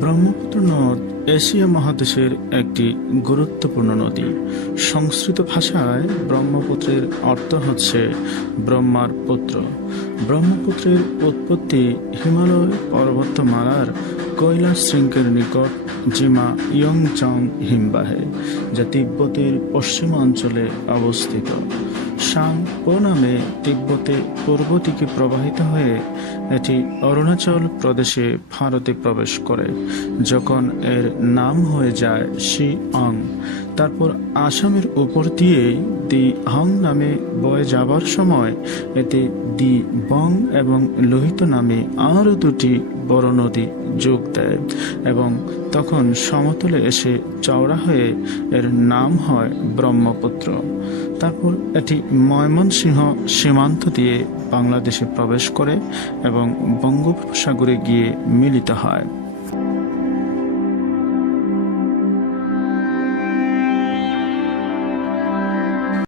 ব্রহ্মপুত্র নদ এশিয়া মহাদেশের একটি গুরুত্বপূর্ণ নদী। সংস্কৃত ভাষায় ব্রহ্মপুত্রের অর্থ হচ্ছে ব্রহ্মার পুত্র। ব্রহ্মপুত্রের উৎপত্তি হিমালয় পর্বতমালার কৈলাস শৃঙ্গের নিকট জিমা ইয়ংচং হিমবাহে, যা তিব্বতের পশ্চিমাঞ্চলে অবস্থিত। সাং পো নামে তিব্বতে পূর্ব দিকে প্রবাহিত হয়ে এটি অরুণাচল প্রদেশে ভারতে প্রবেশ করে, যখন এর নাম হয়ে যায় শি অং। তারপর আসামের উপর দিয়ে দি হং নামে বয়ে যাবার সময় এতে দি বং এবং লোহিত নামে আরও দুটি বড় নদী যোগ দেয় এবং তখন সমতলে এসে চওড়া হয়ে এর নাম হয় ব্রহ্মপুত্র। তারপর এটি ময়মনসিংহ সীমান্ত দিয়ে বাংলাদেশে প্রবেশ করে এবং বঙ্গোপসাগরে গিয়ে মিলিত হয়।